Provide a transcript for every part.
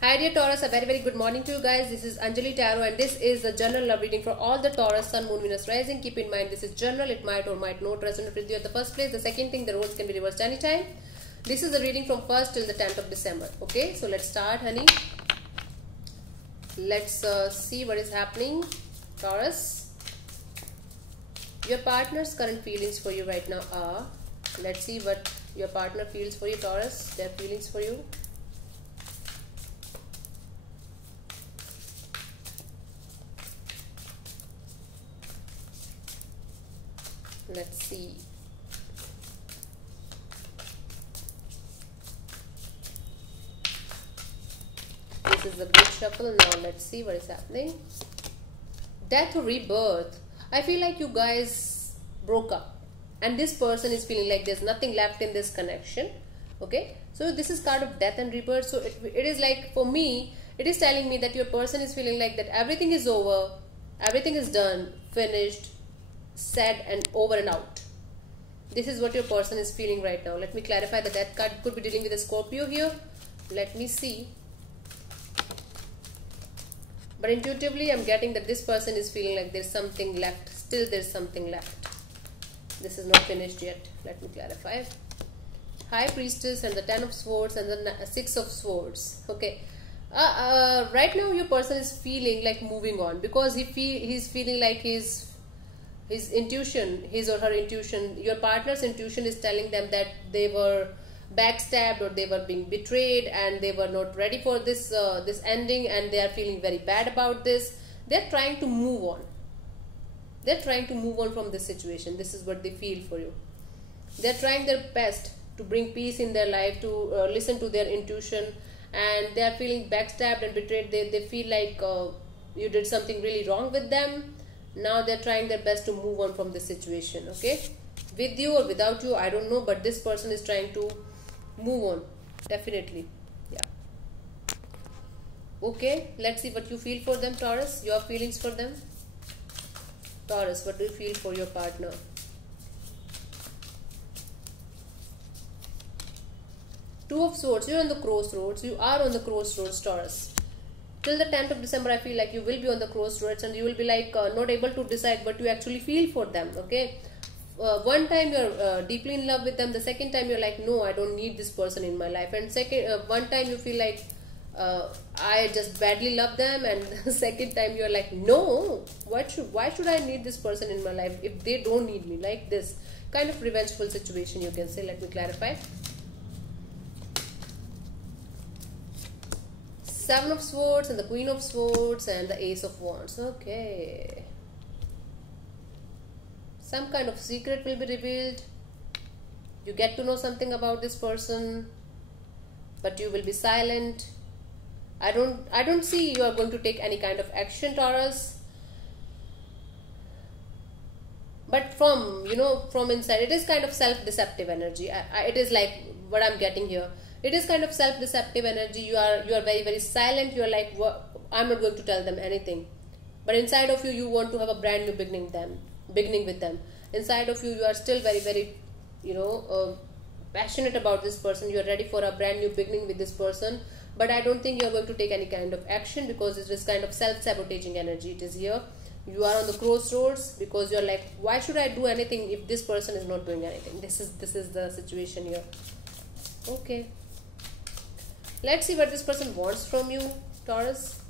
Hi dear Taurus, a very good morning to you guys. This is Anjali Tarot and this is the general love reading for all the Taurus, Sun, Moon, Venus, Rising. Keep in mind this is general, it might or might not resonate with you at the first place. The second thing, the roles can be reversed anytime. This is the reading from 1st till the 10th of December. Okay, so let's start, honey. Let's see what is happening. Taurus, your partner's current feelings for you right now are, let's see what your partner feels for you, Taurus, their feelings for you. Let's see. This is the good shuffle. Now let's see what is happening. Death or rebirth. I feel like you guys broke up and this person is feeling like there's nothing left in this connection. Okay, so this is card of death and rebirth. So it is like, for me, it is telling me that your person is feeling like that everything is over, everything is done, finished, said and over and out. This is what your person is feeling right now. Let me clarify. The death card could be dealing with a Scorpio here. Let me see. But intuitively I'm getting that this person is feeling like there's something left. Still there's something left. This is not finished yet. Let me clarify. High Priestess and the 10 of Swords and the 6 of Swords. Okay. Right now your person is feeling like moving on because he's feeling like his intuition, his or her intuition, your partner's intuition is telling them that they were backstabbed or they were being betrayed and they were not ready for this this ending and they are feeling very bad about this. They're trying to move on. They're trying to move on from this situation. This is what they feel for you. They're trying their best to bring peace in their life, to listen to their intuition, and they are feeling backstabbed and betrayed. They feel like you did something really wrong with them. Now they're trying their best to move on from this situation. Okay, with you or without you, I don't know, but this person is trying to move on, definitely. Yeah. Okay, let's see what you feel for them, Taurus. Your feelings for them. Taurus, what do you feel for your partner? Two of Swords. You're on the crossroads. You are on the crossroads, Taurus. Till the 10th of December, I feel like you will be on the crossroads and you will be like not able to decide what you actually feel for them. Okay, one time you're deeply in love with them, the second time you're like, no, I don't need this person in my life, and one time you feel like I just badly love them, and the second time you're like, no, why should I need this person in my life if they don't need me? Like this kind of revengeful situation, you can say. Let me clarify. Seven of Swords and the Queen of Swords and the Ace of Wands. Okay. Some kind of secret will be revealed. You get to know something about this person, but you will be silent. I don't see you are going to take any kind of action, Taurus. But from inside, it is kind of self-deceptive energy. It is like what I'm getting here. It is kind of self-deceptive energy. You are very silent. You are like, I'm not going to tell them anything. But inside of you, you want to have a brand new beginning with them. Inside of you, you are still very passionate about this person. You are ready for a brand new beginning with this person. But I don't think you are going to take any kind of action because it is kind of self-sabotaging energy. It is here. You are on the crossroads because you are like, why should I do anything if this person is not doing anything? This is the situation here. Okay. Let's see what this person wants from you, Taurus.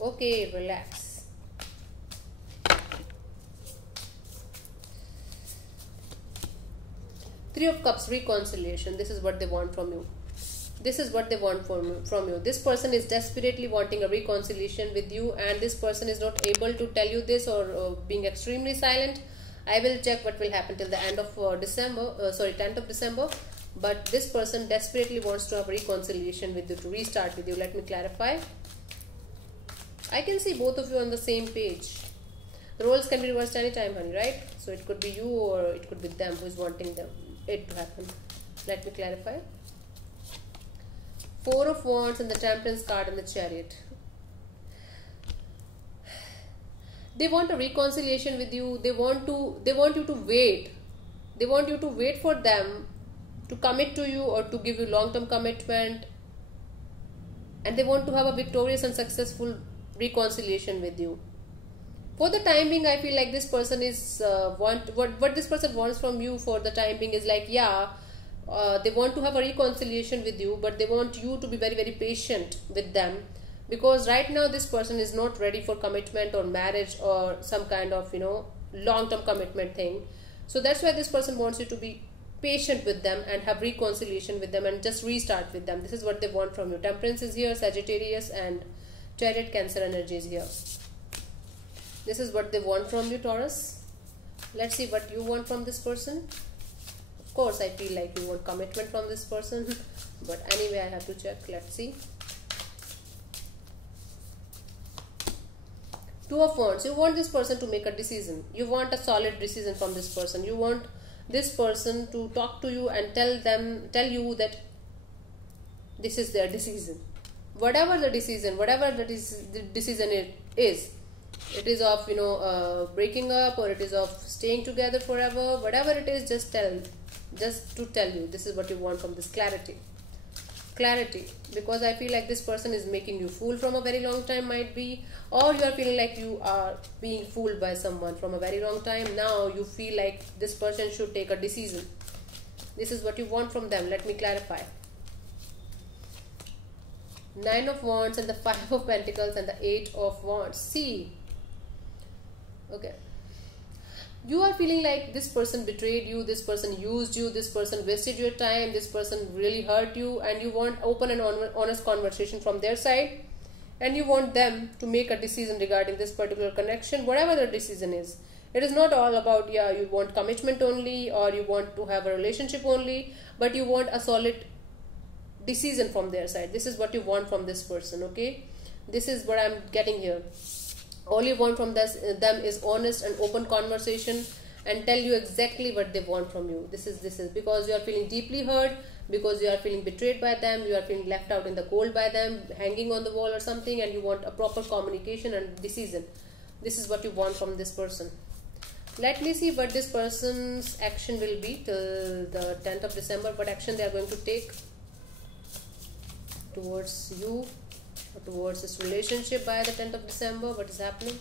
Okay, relax. Three of Cups, reconciliation. This is what they want from you. This is what they want from you. This person is desperately wanting a reconciliation with you, and this person is not able to tell you this or being extremely silent. I will check what will happen till the end of 10th of December. But this person desperately wants to have reconciliation with you, to restart with you. Let me clarify. I can see both of you on the same page. The roles can be reversed anytime, honey, right? So it could be you or it could be them who is wanting it to happen. Let me clarify. Four of Wands and the Temperance card and the Chariot. They want a reconciliation with you. They want you to wait. They want you to wait for them to commit to you or to give you long-term commitment, and they want to have a victorious and successful reconciliation with you. For the time being, I feel like this person is what this person wants from you for the time being is like, yeah, they want to have a reconciliation with you, but they want you to be very, very patient with them, because right now this person is not ready for commitment or marriage or some kind of, you know, long-term commitment thing. So that's why this person wants you to be patient with them and have reconciliation with them and just restart with them. This is what they want from you. Temperance is here, Sagittarius and Chariot, Cancer energy is here. This is what they want from you, Taurus. Let's see what you want from this person. Of course, I feel like you want commitment from this person. But anyway, I have to check. Let's see. Two of Wands. You want this person to make a decision. You want a solid decision from this person. You want this person to talk to you and tell you that this is their decision. Whatever the decision, the decision is. It is of, you know, breaking up, or it is of staying together forever. Whatever it is, just to tell you this is what you want from this clarity. Because I feel like this person is making you fool from a very long time, might be, or you are feeling like you are being fooled by someone from a very long time. Now you feel like this person should take a decision. This is what you want from them. Let me clarify. Nine of Wands and the Five of Pentacles and the Eight of Wands. See, okay, you are feeling like this person betrayed you, this person used you, this person wasted your time, this person really hurt you, and you want open and honest conversation from their side, and you want them to make a decision regarding this particular connection, whatever the decision is. It is not all about, yeah, you want commitment only, or you want to have a relationship only, but you want a solid decision from their side. This is what you want from this person, okay? This is what I'm getting here. All you want from them is honest and open conversation, and tell you exactly what they want from you. This is because you are feeling deeply hurt, because you are feeling betrayed by them, you are feeling left out in the cold by them, hanging on the wall or something, and you want a proper communication and decision. This is what you want from this person. Let me see what this person's action will be till the 10th of December. What action they are going to take towards you, towards this relationship by the 10th of December. What is happening?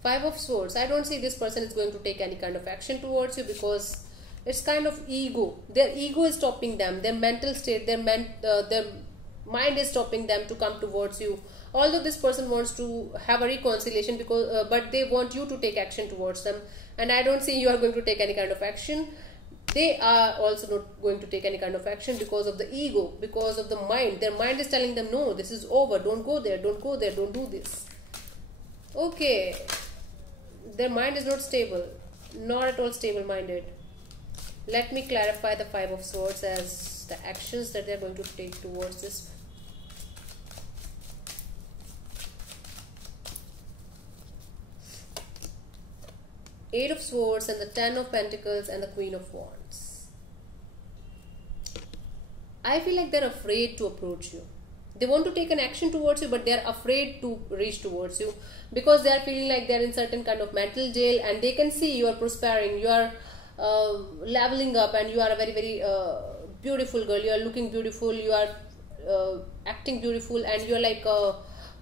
Five of Swords. I don't see this person is going to take any kind of action towards you, because it's kind of ego. Their ego is stopping them. Their mental state, their mind is stopping them to come towards you. Although this person wants to have a reconciliation, because but they want you to take action towards them, and I don't see you are going to take any kind of action. They are also not going to take any kind of action because of the ego, because of the mind. Their mind is telling them, no, this is over, don't go there, don't go there, don't do this. Okay, their mind is not stable, not at all stable minded. Let me clarify the Five of Swords as the actions that they are going to take towards this. Eight of Swords and the 10 of Pentacles and the Queen of Wands. I feel like they're afraid to approach you. They want to take an action towards you, but they're afraid to reach towards you, because they're feeling like they're in certain kind of mental jail, and they can see you are prospering, you are leveling up, and you are a very, very beautiful girl. You are looking beautiful, you are acting beautiful, and you are like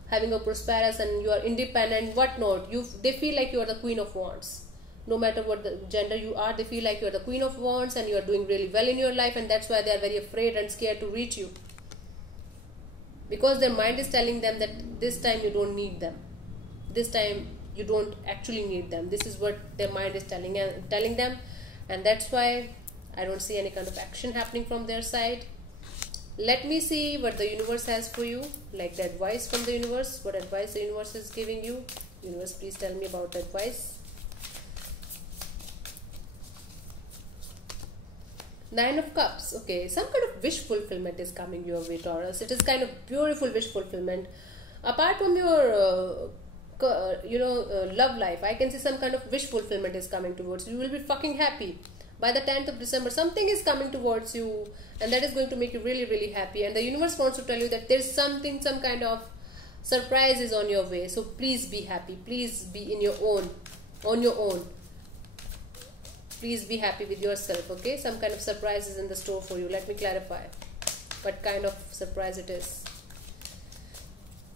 having a prosperous, and you are independent, whatnot. They feel like you are the Queen of Wands. No matter what the gender you are, they feel like you are the Queen of Wands and you are doing really well in your life, and that's why they are very afraid and scared to reach you, because their mind is telling them that this time you don't need them. This time you don't actually need them. This is what their mind is telling them, and that's why I don't see any kind of action happening from their side. Let me see what the universe has for you, like the advice from the universe. What advice the universe is giving you. Universe, please tell me about the advice. Nine of Cups. Okay, some kind of wish fulfillment is coming your way, Taurus. It is kind of beautiful wish fulfillment. Apart from your love life, I can see some kind of wish fulfillment is coming towards you. You will be fucking happy by the 10th of December. Something is coming towards you, and that is going to make you really, really happy. And the universe wants to tell you that there's something, some kind of surprise is on your way. So please be happy, please be in your own, on your own. Please be happy with yourself. Okay, some kind of surprise is in the store for you. Let me clarify what kind of surprise it is.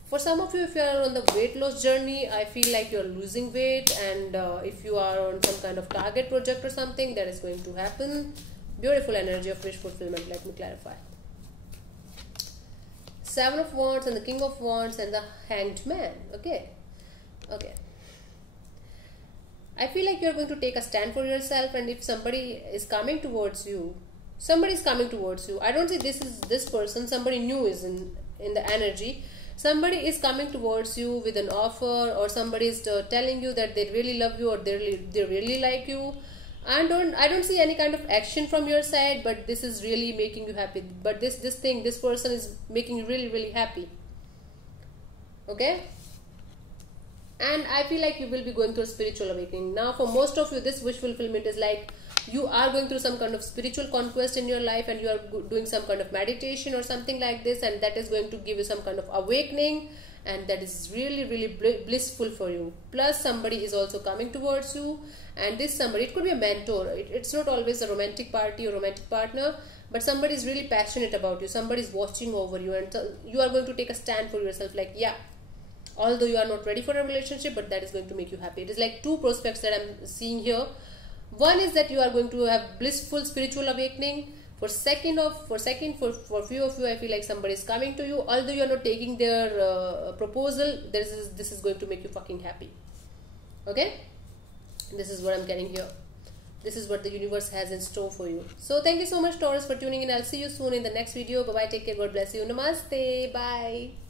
For some of you, if you are on the weight loss journey, I feel like you're losing weight, and if you are on some kind of target project or something, that is going to happen. Beautiful energy of wish fulfillment. Let me clarify. Seven of Wands and the King of Wands and the Hanged Man. Okay. I feel like you're going to take a stand for yourself, and if somebody is coming towards you, I don't say this person. Somebody new is in the energy. Somebody is coming towards you with an offer, or somebody is telling you that they really love you, or they really like you. I don't see any kind of action from your side, but this is really making you happy. But this person is making you really, really happy. Okay? And I feel like you will be going through a spiritual awakening. Now, for most of you, this wish fulfillment is like you are going through some kind of spiritual conquest in your life, and you are doing some kind of meditation or something like this, and that is going to give you some kind of awakening, and that is really, really blissful for you. Plus, somebody is also coming towards you, and this somebody, it could be a mentor. It's not always a romantic party or romantic partner, but somebody is really passionate about you. Somebody is watching over you, and you are going to take a stand for yourself. Like, yeah, although you are not ready for a relationship, but that is going to make you happy. It is like two prospects that I'm seeing here. One is that you are going to have blissful spiritual awakening. For few of you, I feel like somebody is coming to you. Although you are not taking their proposal, this is going to make you fucking happy. Okay? This is what I'm getting here. This is what the universe has in store for you. So thank you so much, Taurus, for tuning in. I'll see you soon in the next video. Bye bye. Take care. God bless you. Namaste. Bye.